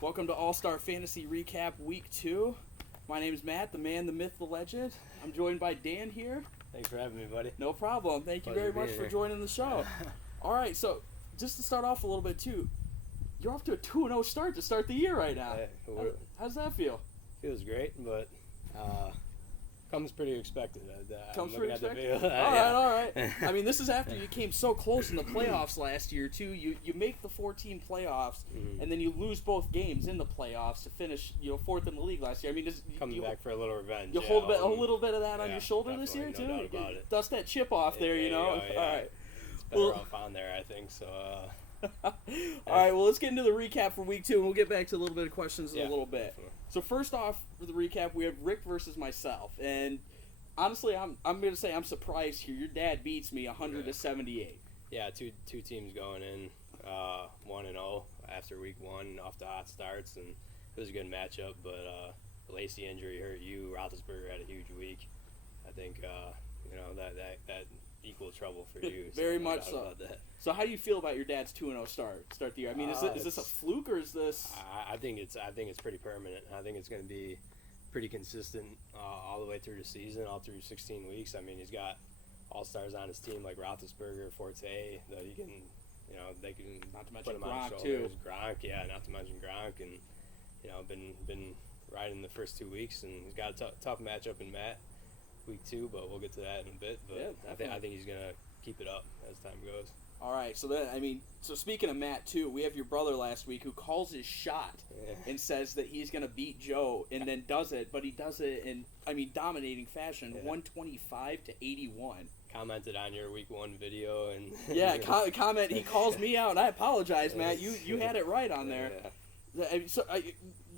Welcome to All-Star Fantasy Recap Week 2. My name is Matt, the man, the myth, the legend. I'm joined by Dan here. Thanks for having me, buddy. No problem. Thank you Pleasure very much being for here. joining the show. All right, so just to start off a little bit too, you're off to a 2-0 start to start the year right now. How's that feel? Feels great, but comes pretty expected. Comes I'm pretty looking at the expected? video. All right. I mean, this is after you came so close in the playoffs last year, too. You make the 14 playoffs, and then you lose both games in the playoffs to finish, fourth in the league last year. I mean, Coming back for a little revenge. You hold a little bit of that on your shoulder this year, definitely, too? no doubt about it. Dust that chip off there, Yeah. All right. It's better off on there, I think, so... All right, well, let's get into the recap for week 2, and we'll get back to a little bit of questions in a little bit. Definitely. So first off, for the recap, we have Rick versus myself, and honestly, I'm going to say I'm surprised here. Your dad beats me 100-78. Yeah, two teams going in 1-0 after week 1 off the hot starts, and it was a good matchup, but the Lacey injury hurt you. Roethlisberger had a huge week. I think that equal trouble for you. Very no much doubt so. about that. So how do you feel about your dad's 2-0 start the year? I mean, is this a fluke or is this? I think it's pretty permanent. I think it's going to be pretty consistent all the way through the season, all through 16 weeks. I mean, he's got all-stars on his team like Roethlisberger, Forte, that he can, they can Not to put mention him on Gronk, his too. shoulders. Gronk, yeah, not to mention Gronk, and been riding the first 2 weeks, and he's got a tough matchup in Matt week 2, but we'll get to that in a bit. But Yeah, I think he's gonna keep it up as time goes. All right, so speaking of Matt too, we have your brother last week who calls his shot and says that he's going to beat Joe and then does it, but he does it in, dominating fashion, 125-81. Commented on your week 1 video and Comment. He calls me out, and I apologize, Matt. You had it right on there. Yeah.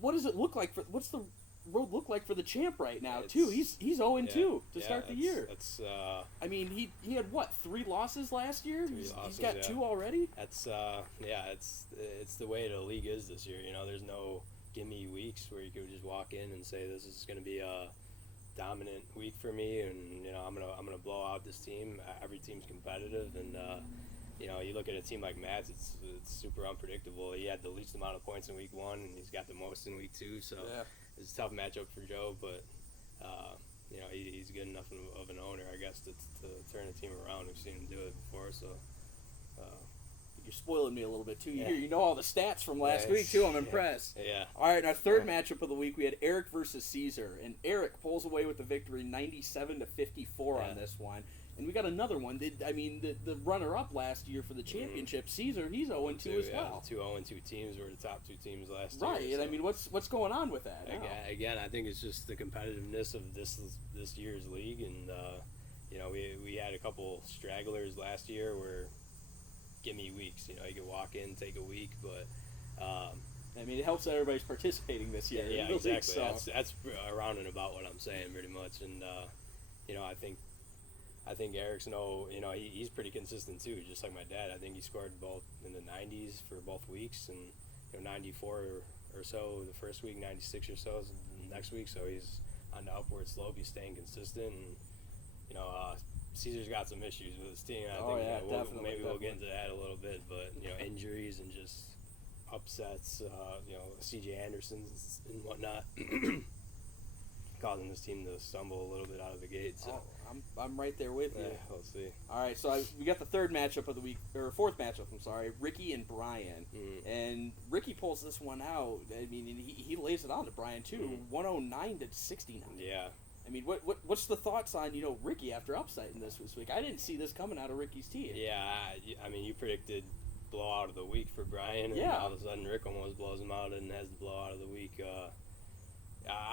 What does it look like what's the road look like for the champ right now too? He's 0-2 to start the year. That's He had what, 3 losses last year? 3 He's losses, got 2 already. That's it's the way the league is this year. There's no gimme weeks where you could just walk in and say this is going to be a dominant week for me, and I'm gonna blow out this team. Every team's competitive, and you look at a team like Matt's, it's super unpredictable. He had the least amount of points in week 1, and he's got the most in week 2. So it's a tough matchup for Joe, but he's good enough of an owner, I guess, to turn the team around. We've seen him do it before, so. You're spoiling me a little bit too. You know all the stats from last week too. I'm impressed. Yeah. All right, our third matchup of the week, we had Eric versus Caesar, and Eric pulls away with the victory, 97-54 on this one. And we got another one. The runner-up last year for the championship, Caesar, he's 0-2 as well. 2 0-2 teams were the top 2 teams last year. Right, so. And what's going on with that? Again, I think it's just the competitiveness of this year's league, and we had a couple stragglers last year where gimme weeks. You could walk in, take a week, but. It helps that everybody's participating this year. Yeah, exactly. So. That's around and about what I'm saying, pretty much. And I think Eric's he's pretty consistent too, just like my dad. I think he scored both in the 90s for both weeks, and 94 or so the first week, 96 or so the next week. So he's on the upward slope. He's staying consistent, and Caesar's got some issues with his team. I think maybe we'll get into that a little bit, but injuries and just upsets, C.J. Anderson's and whatnot, causing this team to stumble a little bit out of the gate. So. I'm right there with you. We'll see. All right, so we got the third matchup of the week, or fourth matchup. I'm sorry, Ricky and Brian, and Ricky pulls this one out. And he lays it on to Brian too, 109-69. Yeah. What's the thoughts on Ricky after upsetting this week? I didn't see this coming out of Ricky's team. Yeah, you predicted blowout of the week for Brian, and all of a sudden Rick almost blows him out and has the blowout of the week.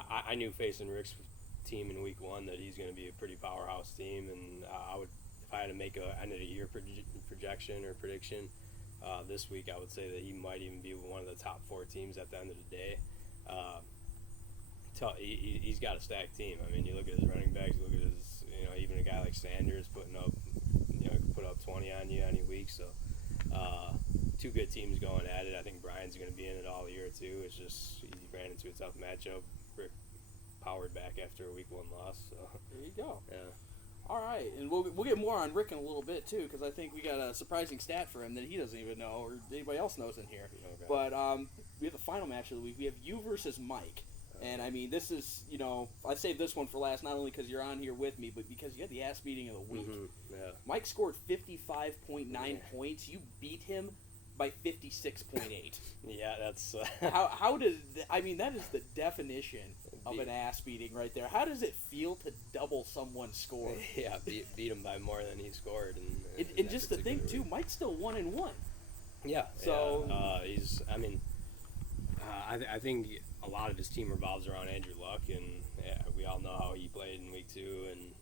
I knew facing Rick's team in week 1 that he's going to be a pretty powerhouse team, and if I had to make a end of the year projection or prediction this week, I would say that he might even be one of the top 4 teams at the end of the day. He's got a stacked team. You look at his running backs, you look at his, even a guy like Sanders putting up, can put up 20 on you any week. So, 2 good teams going at it. I think Brian's going to be in it all year too. It's just he ran into a tough matchup. Rick powered back after a week 1 loss. So there you go. Yeah. All right, and we'll get more on Rick in a little bit too, because I think we got a surprising stat for him that he doesn't even know or anybody else knows in here. Okay. But we have the final match of the week. We have you versus Mike, and I mean this is I saved this one for last not only because you're on here with me, but because you had the ass beating of the week. Yeah. Mike scored 55.9 points. You beat him by 56.8. Yeah, that's how does I mean that is the definition of an ass beating right there. How does it feel to double someone's score? Yeah, beat him by more than he scored, and And just the thing too, Mike's still 1-1. Yeah. So he's. I mean, I think a lot of his team revolves around Andrew Luck, and we all know how he played in week 2, and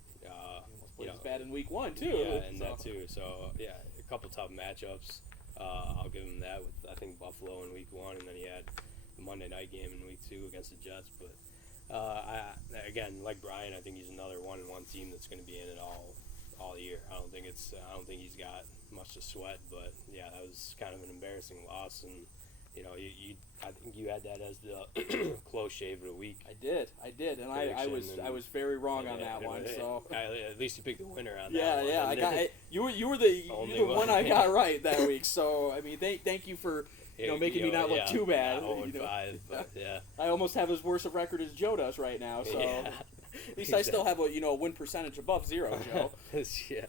played as bad in week 1 too. Yeah, and that too. So yeah, a couple tough matchups. I'll give him that with I think Buffalo in week 1, and then he had the Monday night game in week 2 against the Jets. But again, like Brian, I think he's another 1-1 team that's going to be in it all year. I don't think he's got much to sweat. But yeah, that was kind of an embarrassing loss, and I think you had that as the close shave of the week. I did, and I was very wrong on that one. So at least you picked the winner on that one. Yeah, I got it. You were the one I got right that week. So I mean, thank you for making me not look too bad. 0-5, but yeah. I almost have as worse a record as Joe does right now. So at least I still have a win percentage above 0, Joe. Yeah,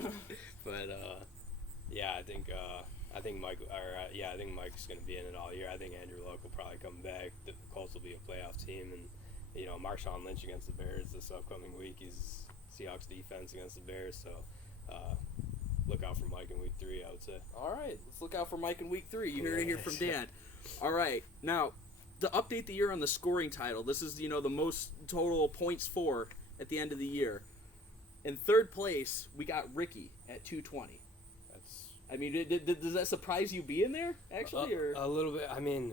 but I think Mike, I think Mike's going to be in it all year. I think Andrew Luck will probably come back. The Colts will be a playoff team, and Marshawn Lynch against the Bears this upcoming week. He's Seahawks defense against the Bears, so look out for Mike in week 3, I would say. All right, let's look out for Mike in week 3. You heard it here from Dan. All right, now to update the year on the scoring title. This is the most total points for at the end of the year. In third place, we got Ricky at 220. I mean, does that surprise you being there, actually? Or? A little bit. I mean,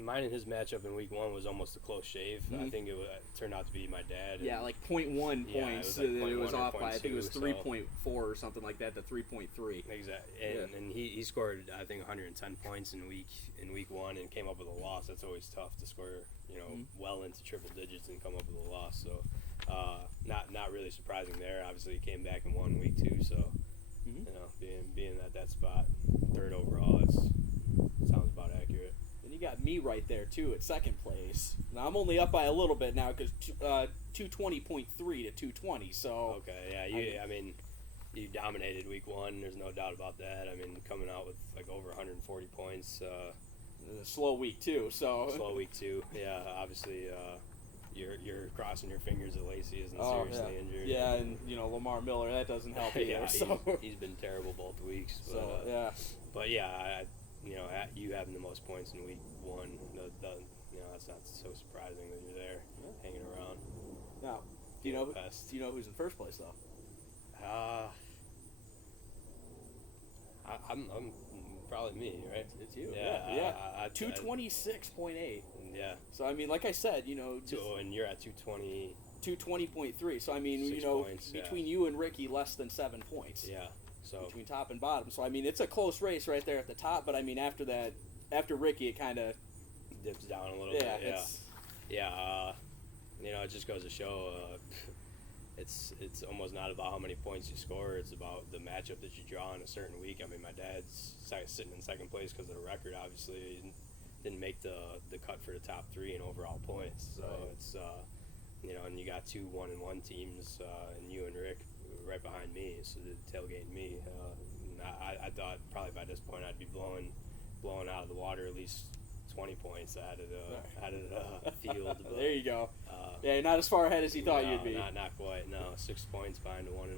mine and his matchup in week 1 was almost a close shave. Mm-hmm. I think it turned out to be my dad. Yeah, like 0.1 points. It was off by, I think it was 3.4 or something like that to 3.3. Exactly. And he scored, I think, 110 points in week 1 and came up with a loss. That's always tough to score, well into triple digits and come up with a loss. So, not really surprising there. Obviously, he came back and won week 2, so. Being at that spot, 3rd overall, sounds about accurate. And you got me right there too at 2nd place. Now I'm only up by a little bit now because 220.3 to 220. So okay, I mean, you dominated week 1. There's no doubt about that. I mean, coming out with like over 140 points. A slow week too. So slow week 2. Yeah, obviously. You're crossing your fingers that Lacey isn't seriously injured. Yeah, and Lamar Miller, that doesn't help either. He's been terrible both weeks. But, so yeah. But yeah, you having the most points in week 1, that's not so surprising that you're there hanging around. Now, do you know who's in first place though? I'm probably me, right? It's you. Yeah. 226.8. Yeah. So I mean, like I said, and you're at 220. 220.3. So I mean, 6 points, between you and Ricky, less than 7 points. Yeah. So between top and bottom. So I mean, it's a close race right there at the top. But I mean, after Ricky, it kind of dips down a little bit. Yeah. It just goes to show. It's almost not about how many points you score. It's about the matchup that you draw in a certain week. I mean, my dad's sitting in 2nd place because of the record. Obviously, he didn't make the cut for the top 3 in overall points. So it's and you got 2 1-1 teams, and you and Rick right behind me, so tailgating me. I thought probably by this point I'd be blowing out of the water at least 20 points out of the field. But, there you go. You're not as far ahead as you thought you'd be. Not quite. No, 6 points behind a 1-1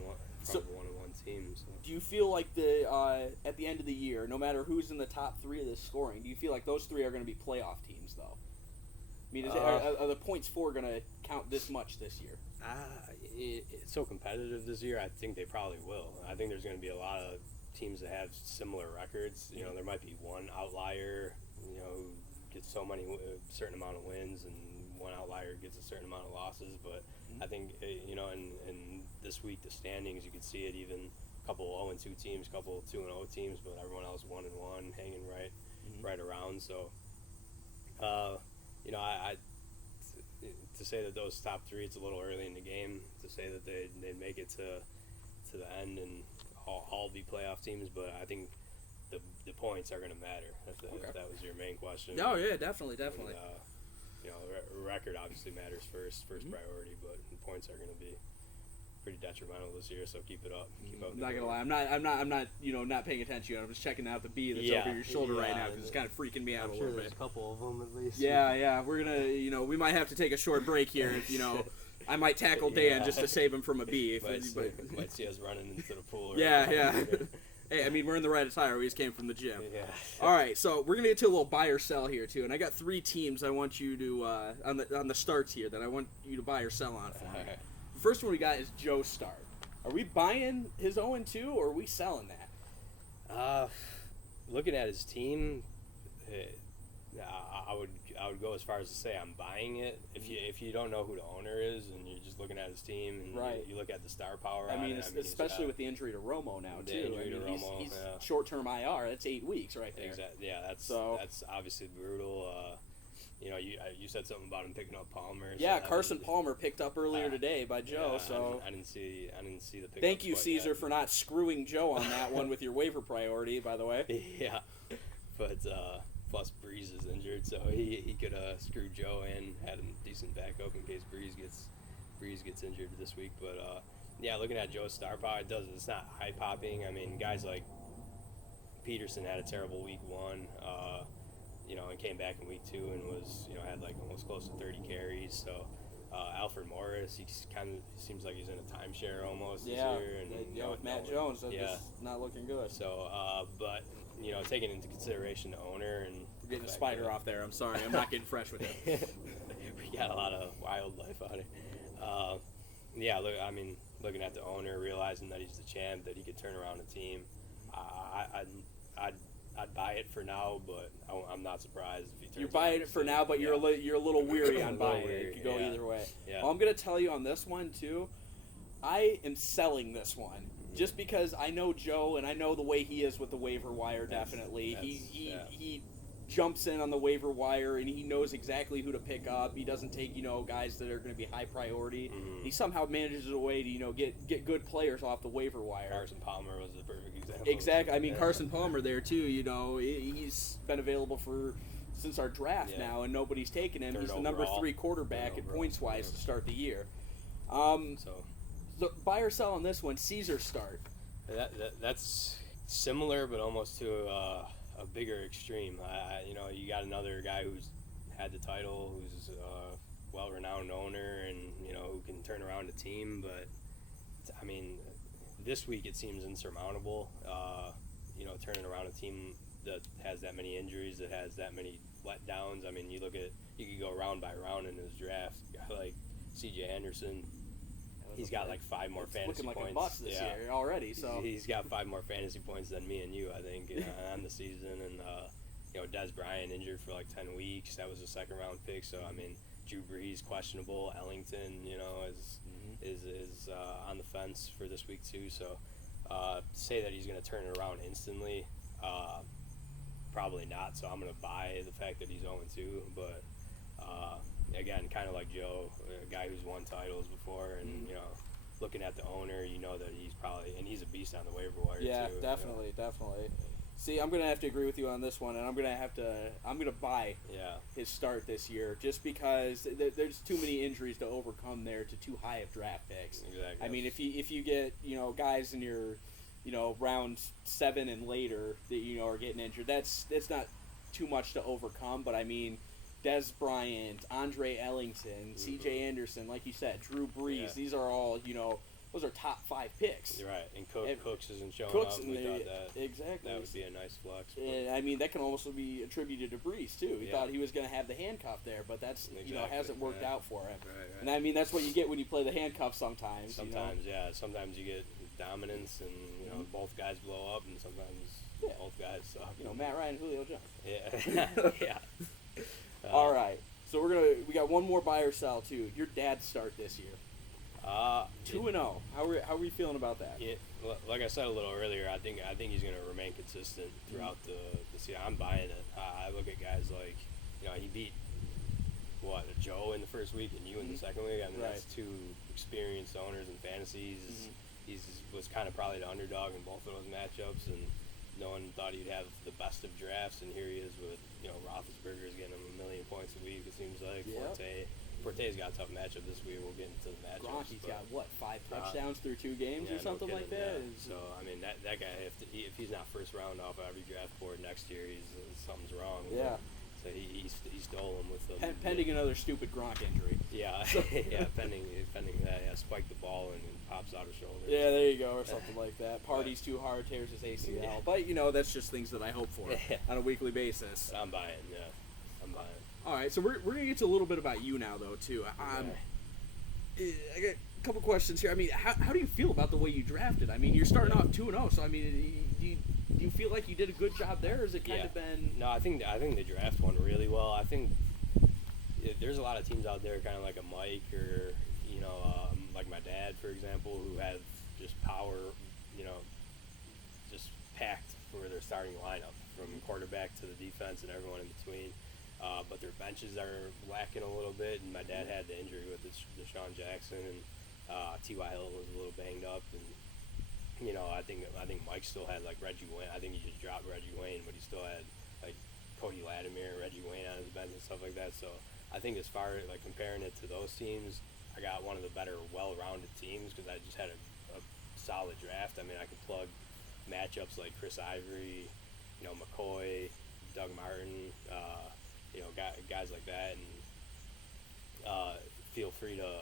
team. So. Do you feel like at the end of the year, no matter who's in the top 3 of this scoring, do you feel like those 3 are going to be playoff teams though? I mean, are the points for going to count this much this year? It's so competitive this year. I think they probably will. I think there's going to be a lot of teams that have similar records. There might be one outlier, who gets a certain amount of wins, and one outlier gets a certain amount of losses. But I think, in this week, the standings, you could see it even a couple 0-2 teams, a couple 2-0 teams, but everyone else 1-1, hanging right around. So, to say that those top three, it's a little early in the game to say that they'd make it to the end and all be playoff teams, but I think the points are going to matter. If that was your main question. No, yeah, definitely. And, record obviously matters first priority, but the points are going to be pretty detrimental this year. So keep it up. I'm not gonna lie. I'm not not paying attention. I'm just checking out the B that's over your shoulder right now because it's kind of freaking me out I'm a sure little there's bit. a couple of them at least. Yeah. We're gonna we might have to take a short break here. I might tackle Dan just to save him from a B. Might see us running into the pool. Yeah. Hey, we're in the right attire. We just came from the gym. Yeah. All right, so we're gonna get to a little buy or sell here too, and I got 3 teams I want you to on the starts here that I want you to buy or sell on for me. All right. The first one we got is Joe Start. Are we buying his 0-2 or are we selling that? Looking at his team, I would go as far as to say I'm buying it. If you don't know who the owner is and you're just looking at his team and right. you look at the star power. Especially with the injury to Romo now too. He's short-term IR. That's 8 weeks right there. Exactly. Yeah, that's obviously brutal. You said something about him picking up Palmer. Yeah, Carson Palmer picked up earlier today by Joe. Yeah, so I didn't see the pickup. Thank you, Caesar, for not screwing Joe on that one with your waiver priority. By the way. Yeah, but plus Breeze is injured, so he could screw Joe in, had a decent backup in case Breeze gets injured this week. But looking at Joe's star power, it's not eye popping. Guys like Peterson had a terrible week 1. And came back in week 2 and was, had like almost close to 30 carries. So Alfred Morris, he kind of seems like he's in a timeshare almost this year. And, with Matt Jones, that's just not looking good. So, but taking into consideration the owner and we're getting a spider off there. I'm sorry, I'm not getting fresh with it. We got a lot of wildlife out here. Looking at the owner, realizing that he's the champ, that he could turn around a team, I'd buy it for now, but I'm not surprised if he turns. You're buying it for now, but you're a little weary on buying it. It could go either way. Yeah. Well, I'm gonna tell you on this one too. I am selling this one just because I know Joe and I know the way he is with the waiver wire. Definitely, he jumps in on the waiver wire and he knows exactly who to pick up. He doesn't take guys that are going to be high priority. Mm-hmm. He somehow manages a way to get good players off the waiver wire. Carson Palmer was the perfect example. Exactly. Carson Palmer there too. He's been available since our draft now, and nobody's taken him. He's the number 3 quarterback at points wise to start the year. So buy or sell on this one. Caesar Start. That's similar, but almost to a bigger extreme. You got another guy who's had the title, who's a well-renowned owner, and who can turn around a team. But this week it seems insurmountable. Turning around a team that has that many injuries, that has that many letdowns. You could go round by round in his draft. A guy like C.J. Anderson. He's got like 5 more fantasy points. Looking like points a bust this year already. So he's got 5 more fantasy points than me and you, I think, on the season. And Des Bryant injured for like 10 weeks. That was a 2nd round pick. So Drew Brees questionable. Ellington, is on the fence for this week too. So say that he's going to turn it around instantly, probably not. So I'm going to buy the fact that he's 0-2, but. Again, kind of like Joe, a guy who's won titles before, and looking at the owner, that he's a beast on the waiver wire too. Yeah, definitely. See, I'm gonna have to agree with you on this one, and I'm gonna buy his start this year just because there's too many injuries to overcome there to too high of draft picks. Exactly. If you get guys in your round 7 and later that are getting injured, that's not too much to overcome. But Des Bryant, Andre Ellington, C.J. Anderson, like you said, Drew Brees. Yeah. These are all, those are top 5 picks. You're right. And Cooks isn't showing Cooks, up. We thought that exactly. That would be a nice flex. And, that can also be attributed to Brees, too. He thought he was going to have the handcuff there, but that's, hasn't worked out for him. Right. And, that's what you get when you play the handcuff sometimes. Sometimes, Sometimes you get dominance and, both guys blow up, and sometimes both guys suck. Matt Ryan, Julio Jones. Yeah. Yeah. All right, so we got one more buy or sell too. Your dad's start this year. 2-0. How are we feeling about that? Like I said a little earlier, I think he's going to remain consistent throughout the season. I'm buying it. I look at guys like he beat Joe in the first week and you in the second week. I mean, Right. that's two experienced owners in fantasy. He was kind of probably the underdog in both of those matchups, and no one thought he'd have the best of drafts. And here he is with Roethlisberger's getting him 1,000,000 points a week. It seems like Yep. Forte's got a tough matchup this week. We'll get into the matchups. Gronky's but- got 5 touchdowns through 2 games Yeah, or something no like kidding, that. yeah. So I mean, that guy, if he's not first round off every draft board next year, something's wrong. Yeah. So he stole him with the Pending another stupid Gronk injury. Yeah, yeah, pending that. Yeah, spike the ball and pops out his shoulder. Yeah, there you go, or something like that. Parties too hard, tears his ACL. Yeah. But that's just things that I hope for on a weekly basis. But I'm buying. Yeah, I'm buying. All right, so we're gonna get to a little bit about you now, though, too. I got a couple questions here. I mean, how do you feel about the way you drafted? I mean, you're starting off 2-0, so I mean, do you feel like you did a good job there, or has it kind of been? No, I think the draft went really well. I think there's a lot of teams out there, kind of like a Mike or like my dad, for example, who have just power, just packed for their starting lineup, from quarterback to the defense and everyone in between. But their benches are lacking a little bit, and my dad had the injury with Deshaun Jackson, and T.Y. Hill was a little banged up, and I think Mike still had like Reggie Wayne. I think he just dropped Reggie Wayne, but he still had like Cody Latimer and Reggie Wayne on his bench and stuff like that. So I think as far as like comparing it to those teams, I got one of the better, well-rounded teams because I just had a solid draft. I mean, I could plug matchups like Chris Ivory, McCoy, Doug Martin, guys like that, and feel free to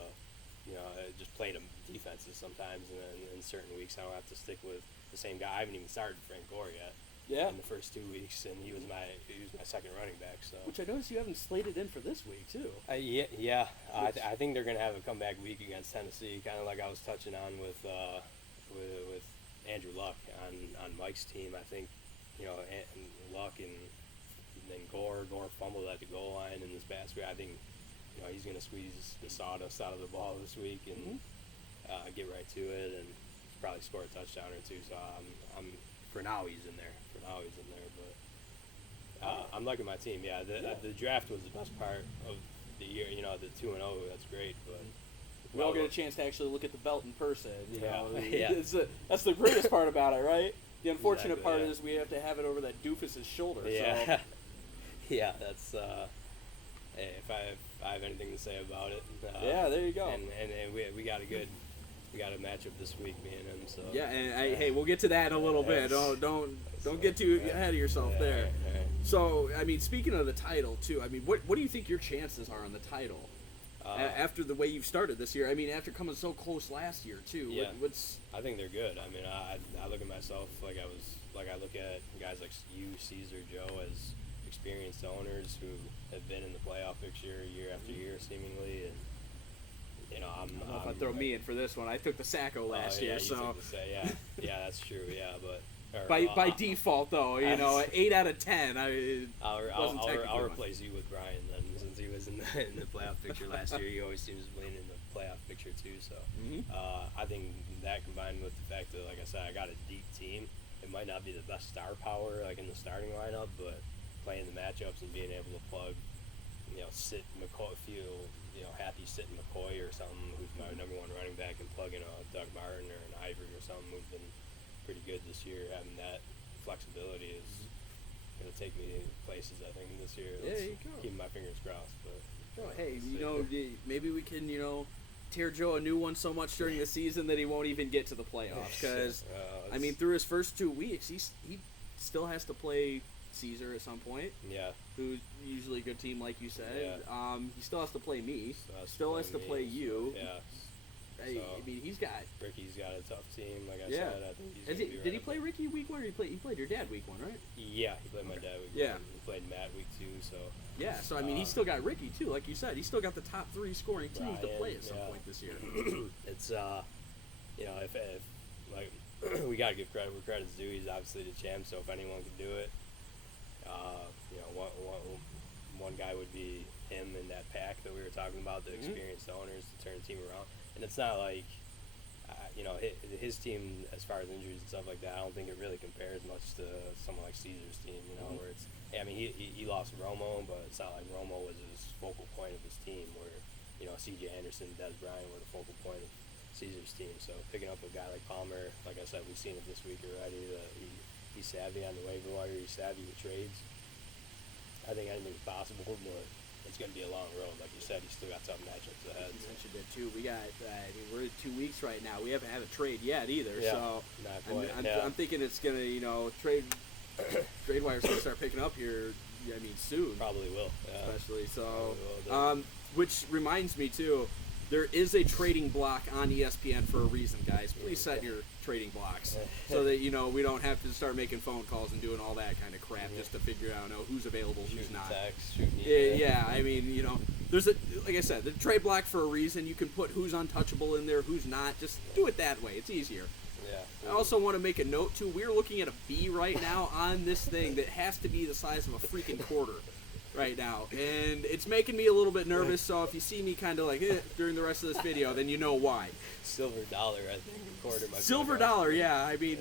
just play them defenses sometimes, and then in certain weeks I don't have to stick with the same guy. I haven't even started Frank Gore yet. Yeah. In the first 2 weeks, and he was my second running back. So. Which I noticed you haven't slated in for this week too. Yeah. I think they're gonna have a comeback week against Tennessee, kind of like I was touching on with Andrew Luck on Mike's team. I think and Luck and then Gore fumbled at the goal line in this past week. I think he's gonna squeeze the sawdust out of the ball this week and get right to it, and probably score a touchdown or two. So I'm for now he's in there. But I'm liking my team. Yeah, the draft was the best part of the year. The 2-0. That's great, but we all get a chance to actually look at the belt in person. Yeah. That's the greatest part about it, right? The unfortunate Exactly, part yeah. is we have to have it over that doofus's shoulder. Yeah. So. Yeah, that's hey, if I have anything to say about it. Yeah, there you go. And we got a matchup this week, me and him. So Yeah, and hey, we'll get to that in a little bit. Don't get too ahead of yourself there. Right. So, I mean, speaking of the title too, I mean, what do you think your chances are on the title after the way you've started this year? I mean, after coming so close last year too. Yeah. What's I think they're good. I mean, I look at myself like I look at guys like you, Caesar, Joe as experienced owners who have been in the playoff picture year after year, seemingly, and I don't know if I throw me in for this one. I took the Sacco last year, so yeah, that's true. Yeah, but by default though, 8 out of 10. I'll replace you with Brian then, since he was in the playoff picture last year. He always seems to win in the playoff picture too. So I think that combined with the fact that, like I said, I got a deep team. It might not be the best star power like in the starting lineup, but playing the matchups and being able to plug, sit McCoy, feel happy sitting McCoy or something, who's my number one running back, and plug in a Doug Martin or an Ivory or something who's been pretty good this year. Having that flexibility is going to take me places, I think, this year. Yeah, there you go. Keeping my fingers crossed. But hey, maybe we can tear Joe a new one so much during the season that he won't even get to the playoffs. Because I mean, through his first 2 weeks, he still has to play Caesar at some point. Yeah. Who's usually a good team, like you said. Yeah. He still has to play me. Still has to play you. Yeah. I mean, he's got. Ricky's got a tough team, like I Yeah. said. I think he's Did he play Ricky week 1, or he played your dad week 1, right? Yeah, he played my dad week 1. Yeah. He played Matt week 2, so. Yeah, so I mean, he's still got Ricky too, like you said. He's still got the top 3 scoring teams to Brian, play at some yeah. point this year. It's if like we gotta give credit where credit's due. He's obviously the champ, so if anyone can do it, one guy would be him in that pack that we were talking about, the experienced owners to turn the team around. And it's not like his team, as far as injuries and stuff like that, I don't think it really compares much to someone like Caesar's team, where I mean, he lost Romo, but it's not like Romo was his focal point of his team. Where C.J. Anderson, Des Bryant were the focal point of Caesar's team. So picking up a guy like Palmer, like I said, we've seen it this week already. He's savvy on the waiver wire. He's savvy with trades. I think anything's possible, but it's going to be a long road. Like you said, he's still got tough matchups ahead. You mentioned it too. We got, we're in 2 weeks right now. We haven't had a trade yet either. Yeah, so not quite. I'm thinking it's going to, trade wire's going to start picking up here. I mean, soon. Probably will. Yeah. Especially so. Will, which reminds me too. There is a trading block on ESPN for a reason, guys. Please set your trading blocks so that we don't have to start making phone calls and doing all that kind of crap just to figure out who's available, who's not. Yeah, I mean, there's like I said, the trade block for a reason. You can put who's untouchable in there, who's not. Just do it that way. It's easier. Yeah. I also want to make a note too. We're looking at a B right now on this thing that has to be the size of a freaking quarter. Right now, and it's making me a little bit nervous. So if you see me kind of like during the rest of this video, then you know why. Silver dollar, I think. Quarter. Silver dollar, yeah. I mean,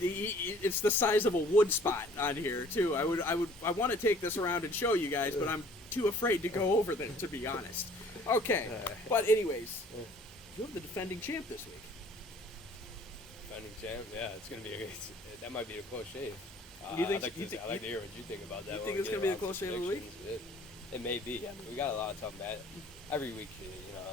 it's the size of a wood spot on here too. I want to take this around and show you guys, but I'm too afraid to go over them, to be honest. Okay, but anyways, you have the defending champ this week. Defending champ, yeah. It's gonna be that might be a close shave. I like to hear what you think about that. You think it's going to be the close shave of the week? It may be. I mean, we got a lot of tough matches. Every week,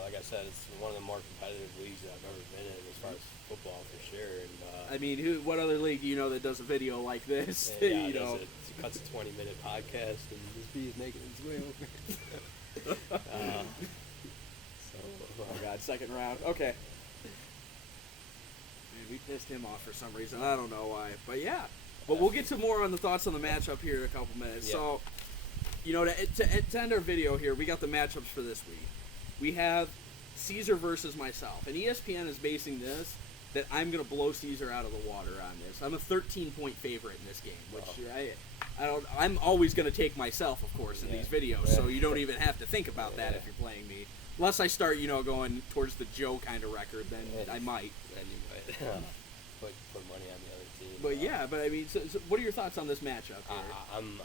like I said, it's one of the more competitive leagues that I've ever been in as far as football, for sure. And I mean, what other league do you know that does a video like this? Yeah, it cuts a 20-minute podcast, and this bee is making its way over. Oh, God, second round. Okay. Man, we pissed him off for some reason. I don't know why. But, yeah. But we'll get to more on the thoughts on the matchup here in a couple minutes. Yeah. So, to end our video here, we got the matchups for this week. We have Caesar versus myself. And ESPN is basing this that I'm going to blow Caesar out of the water on this. I'm a 13-point favorite in this game, which I'm always going to take myself, of course, in these videos. So you don't even have to think about that if you're playing me. Unless I start, going towards the Joe kind of record, then I might. Then you might. Put money on the other team. But I mean, so what are your thoughts on this matchup here? I'm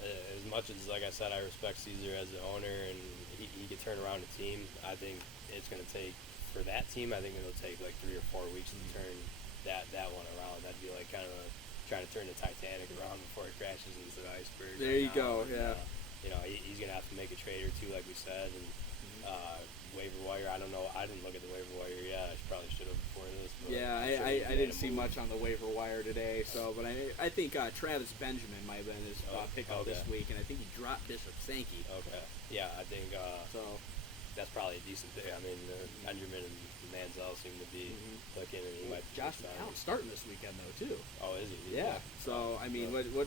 as much as, like I said, I respect Caesar as an owner and he could turn around a team. I think it's going to take, for that team, I think it'll take like 3 or 4 weeks to turn that one around. That'd be like kind of trying to turn the Titanic around before it crashes into the iceberg. There you go. Yeah. He's going to have to make a trade or two, like we said, and waiver wire. I don't know. I didn't look at the waiver wire yet. I probably should have before this. But I didn't see much on the waiver wire today. So, but I think Travis Benjamin might have been his pickup this week, and I think he dropped Bishop Sankey. Okay. Yeah, I think so. That's probably a decent thing. I mean, Benjamin and Manziel seem to be clicking, and he might. Josh McCown's starting this weekend though too. Oh, is he? Yeah. So I mean, what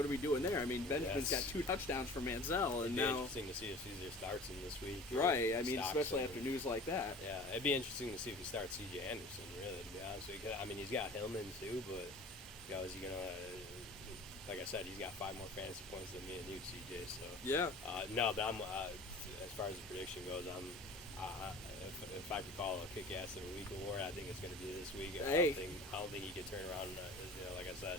are we doing there? I mean, Benjamin's got 2 touchdowns for Manziel, and now interesting to see if Caesar starts him this week. Right. I mean, especially after news like that. Yeah, it'd be interesting to see if he starts C.J. Anderson. Really, to be honest with you. I mean, he's got Hillman too, but is he gonna? Like I said, he's got 5 more fantasy points than me and you, CJ. So yeah. No, but I'm as far as the prediction goes, if I could call a kick-ass of the week award, I think it's going to be this week. I don't think he could turn around. Like I said,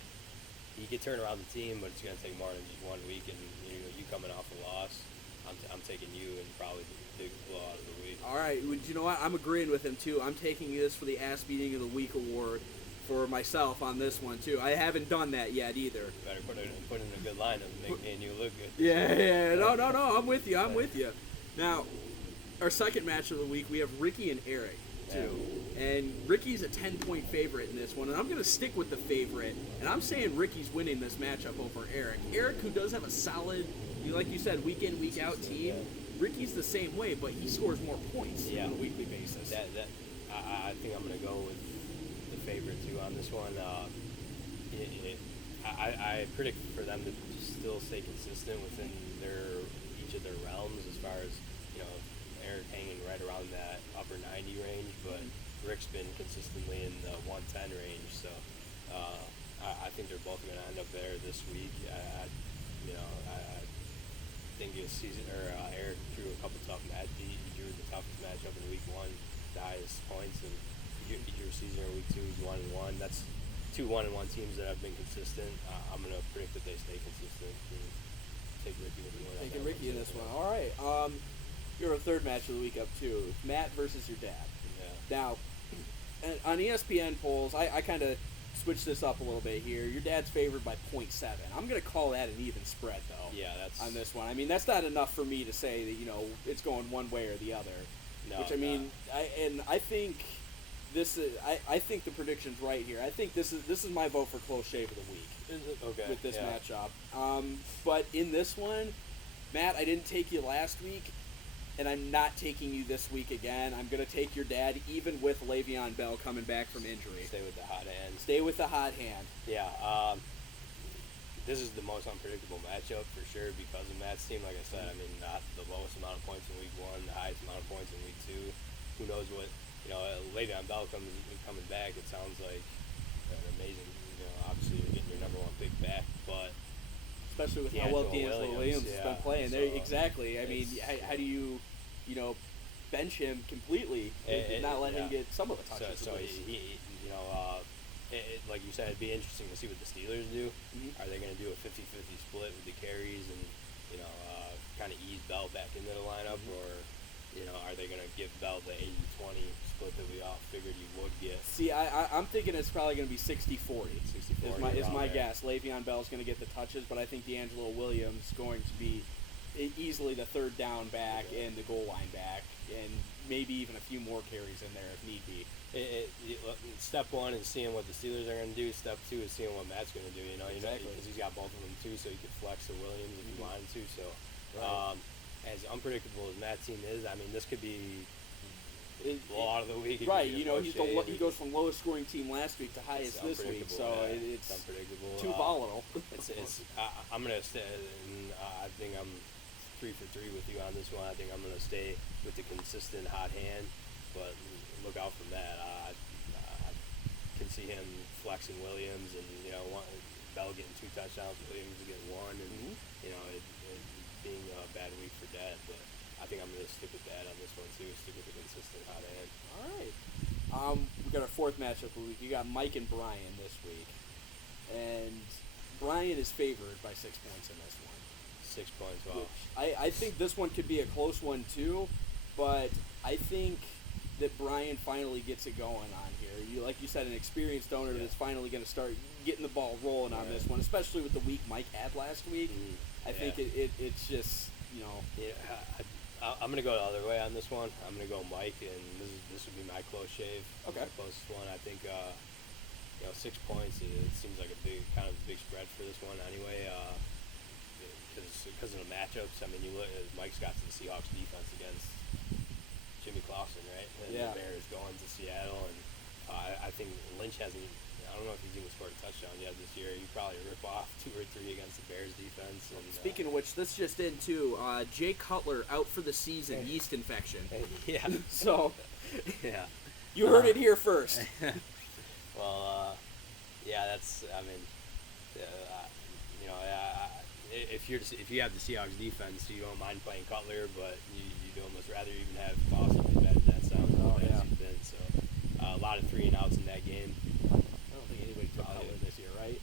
he could turn around the team, but it's going to take more than just 1 week. And you coming off a loss, I'm taking you and probably the big blowout of the week. All right, you know what? I'm agreeing with him too. I'm taking this for the ass beating of the week award for myself on this one too. I haven't done that yet either. Better put in a good lineup, making you look good. Yeah. No. I'm with you. Now, our second match of the week, we have Ricky and Eric, too. Yeah. And Ricky's a 10-point favorite in this one, and I'm going to stick with the favorite. And I'm saying Ricky's winning this matchup over Eric. Eric, who does have a solid, like you said, week in, week out team, Ricky's the same way, but he scores more points on a weekly basis. I think I'm going to go with the favorite, too, on this one. I predict for them to still stay consistent within each of their realms as far as, Eric hanging right around that upper 90 range, but Rick's been consistently in the 110 range, so I think they're both going to end up there this week. I think Eric drew a couple tough matches. He drew the toughest matchup in week 1, the highest points, and he drew Caesar in week 2. He's 1-1. That's two 1-1 teams that have been consistent. I'm going to predict that they stay consistent and take Ricky with the win. Taking Ricky in this one. All right. You're a third match of the week up too. It's Matt versus your dad. Yeah. Now, on ESPN polls, I kind of switched this up a little bit here. Your dad's favored by 0.7. I'm going to call that an even spread, though. Yeah, that's on this one. I mean, that's not enough for me to say that it's going one way or the other. No, which I mean, I think this is. I think the prediction's right here. I think this is my vote for close shave of the week. Is it? Okay. With this matchup. But in this one, Matt, I didn't take you last week, and I'm not taking you this week again. I'm going to take your dad, even with Le'Veon Bell coming back from injury. Stay with the hot hand. Stay with the hot hand. Yeah. This is the most unpredictable matchup for sure because of Matt's team. Like I said, I mean, not the lowest amount of points in week 1, the highest amount of points in week 2. Who knows what, Le'Veon Bell coming back. It sounds like an amazing, obviously you're getting your number 1 pick back, but especially with how well D'Angelo Williams has been playing. So, exactly. I mean, how do you, bench him completely and not let him get some of the touches? So like you said, it'd be interesting to see what the Steelers do. Mm-hmm. Are they going to do a 50-50 split with the carries and, kind of ease Bell back into the lineup? Mm-hmm. Or, are they going to give Bell the 80-20 split that we all figured you would get? See, I'm thinking it's probably going to be 60-40. 60-40 is my guess. Le'Veon Bell's going to get the touches, but I think D'Angelo Williams going to be easily the third down back and the goal line back, and maybe even a few more carries in there if need be. Step 1 is seeing what the Steelers are going to do. Step 2 is seeing what Matt's going to do. Exactly. Because he's got both of them too, so he could flex to Williams if he wanted to. So, right. As unpredictable as Matt's team is, I mean, this could be a lot of the week. Right. He goes from lowest scoring team last week to highest this week, so it's unpredictable. Too volatile. I'm going to stay. I think I'm 3 for 3 with you on this one. I think I'm going to stay with the consistent hot hand, but look out for that. I can see him flexing Williams and Bell getting 2 touchdowns, Williams getting 1, and it being a bad week for Dad. But I think I'm going to stick with Dad on this one too. Stick with the consistent hot hand. All right. We got our fourth matchup of the week. You got Mike and Brian this week, and Brian is favored by 6 points in this one. 6 points. Wow. I think this one could be a close one too, but I think that Brian finally gets it going on here. Like you said, an experienced owner that's finally going to start getting the ball rolling on this one, especially with the week Mike had last week. I think it's just, I'm going to go the other way on this one. I'm going to go Mike, and this would be my close shave. Okay. The closest one. I think 6 points. It seems like a big spread for this one anyway. Because of the matchups. I mean, Mike's got the Seahawks defense against Jimmy Clausen, right? And the Bears going to Seattle, and I think Lynch hasn't. I don't know if he's even scored a touchdown yet this year. He probably rip off 2 or 3 against the Bears defense. And, speaking of which, this just in too. Jay Cutler out for the season, yeast infection. Yeah. So. Yeah. You heard it here first. Well, that's. I mean, if you have the Seahawks defense, you don't mind playing Cutler, but you'd almost rather even have Clausen than that sounds. He's been so a lot of 3 and outs in that game. I don't think anybody took Cutler this year, right?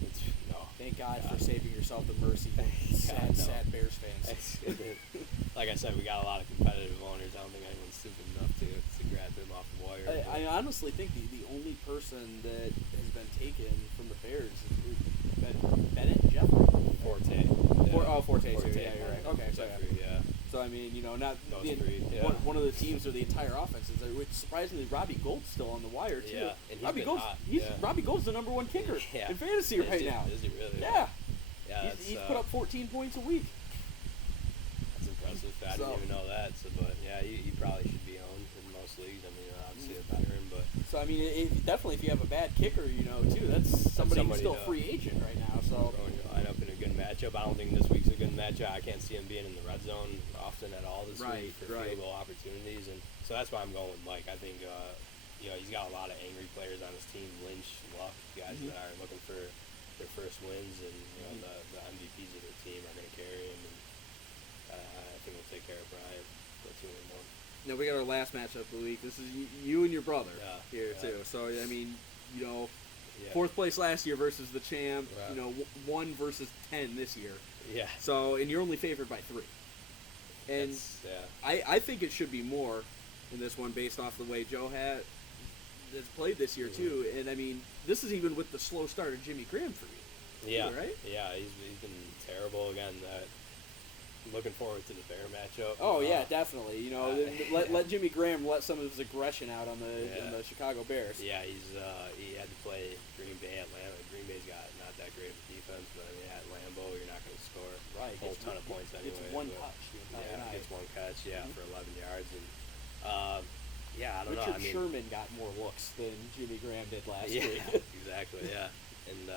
No. Thank God for saving yourself the mercy. Sad Bears fans. Like I said, we got a lot of competitive owners. I don't think anyone's stupid enough to grab him off the wire. I honestly think the only person that has been taken from the Bears is Bennett and Jeffrey. Forte. Forte too. Yeah, you're right. Okay, Jeffrey, yeah. So I mean, not those 3. Yeah. One of the teams or the entire offense is. Which surprisingly, Robbie Gold's still on the wire too. Yeah, and he's been hot. Robbie Gold's the number 1 kicker in fantasy right now. Is he really? Yeah. Yeah. He's put up 14 points a week. That's impressive. I didn't even know that. So, but yeah, he probably should be owned in most leagues. I mean, obviously a veteran, but. So I mean, definitely if you have a bad kicker, too, that's somebody who's still a free agent right now. So throwing your lineup in a good matchup. I don't think this week's a good matchup. I can't see him being in the red zone often at all this week for field goal opportunities, and so that's why I'm going with Mike. I think he's got a lot of angry players on his team. Lynch, Luck, guys that are looking for their first wins, and the MVPs of their team are going to carry him. And I think we'll take care of Brian. Go 2-1. Now we got our last matchup of the week. This is you and your brother here too. So I mean, Yeah. 4th place last year versus the champ. Wow. You know, 1 versus 10 this year. Yeah. So, and you're only favored by 3. And I think it should be more in this one based off the way Joe has played this year too. And I mean, this is even with the slow start of Jimmy Graham for you. Yeah. Too, right? Yeah. He's been terrible again. Looking forward to the Bear matchup. Oh yeah, definitely. You know, let Jimmy Graham let some of his aggression out on the Chicago Bears. Yeah, he had to play Green Bay at Lambeau. Green Bay's got not that great of a defense, but I mean, at Lambeau, you're not going to score a whole ton of points anyway. It's one but, touch. Gets one catch, for 11 yards, and I don't Richard know. I mean, Sherman got more looks than Jimmy Graham did last week. Exactly. Yeah, and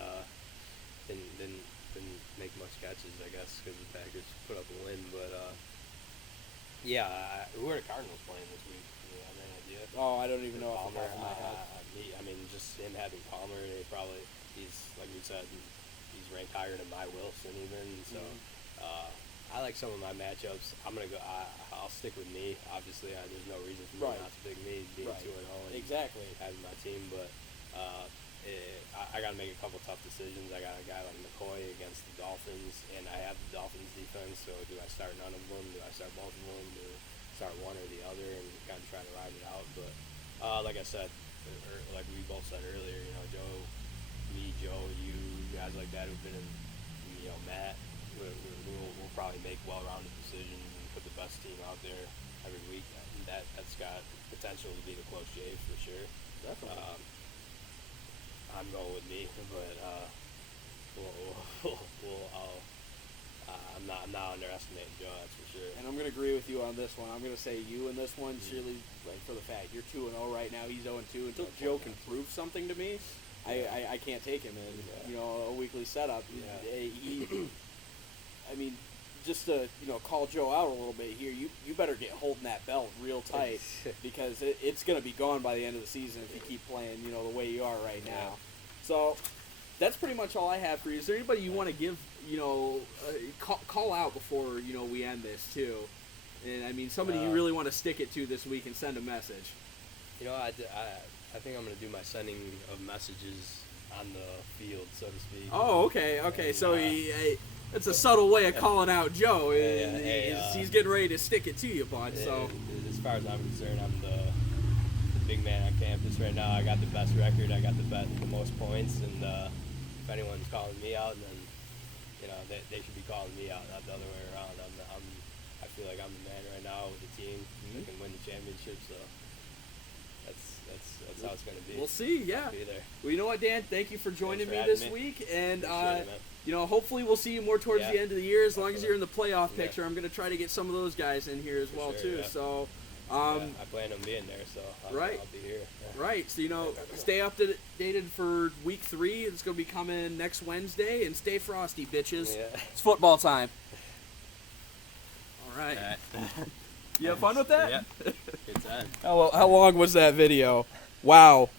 didn't make much catches, I guess, because the Packers put up a win. But who are the Cardinals playing this week? Do you have any idea? Oh, I don't even know off the Palmer. top of my head. I mean, just him having Palmer, he's like we said, he's ranked higher than my Wilson even. So I like some of my matchups. I'm gonna go. I'll stick with me. Obviously, there's no reason for me not to pick me being 2-0 and exactly having my team, but. I got to make a couple tough decisions. I got a guy like McCoy against the Dolphins, and I have the Dolphins defense. So do I start none of them? Do I start both of them? Do I start one or the other and kind of try to ride it out? But like I said, or like we both said earlier, you know, Joe, you guys like that who've been in, you know, Matt, we'll probably make well-rounded decisions and put the best team out there every week. And that's got potential to be the close shave for sure. Definitely. I'm going with me, but I'm not underestimating Joe, that's for sure. And I'm going to agree with you on this one. I'm going to say you in this one, surely, like, for the fact you're 2-0 right now. He's 0-2. Until Joe can prove something to me, I can't take him in. You know, a weekly setup. I mean, just to call Joe out a little bit here, you better get holding that belt real tight because it's going to be gone by the end of the season if you keep playing the way you are right now. So that's pretty much all I have for you. Is there anybody you want to give call out before we end this too? And I mean somebody you really want to stick it to this week and send a message. I think I'm going to do my sending of messages on the field, so to speak. Oh, okay. And, so it's a subtle way of calling out Joe. He's getting ready to stick it to you, bud. So as far as I'm concerned, I'm the big man on campus right now. I got the best record. I got the most points, and if anyone's calling me out, then they should be calling me out, not the other way around. I feel like I'm the man right now with the team. I can win the championship, so that's how it's going to be. We'll see. Yeah. Be there. Well, you know what, Dan? Thank you for joining me this week, and hopefully we'll see you more towards the end of the year. As long as you're in the playoff picture, I'm going to try to get some of those guys in here as well too. Yeah. So. I plan on being there, so I'll be here. Yeah. Right, so stay updated for week 3. It's going to be coming next Wednesday, and stay frosty, bitches. Yeah. It's football time. All right. You have fun with that? Yeah. Good time. How long was that video? Wow.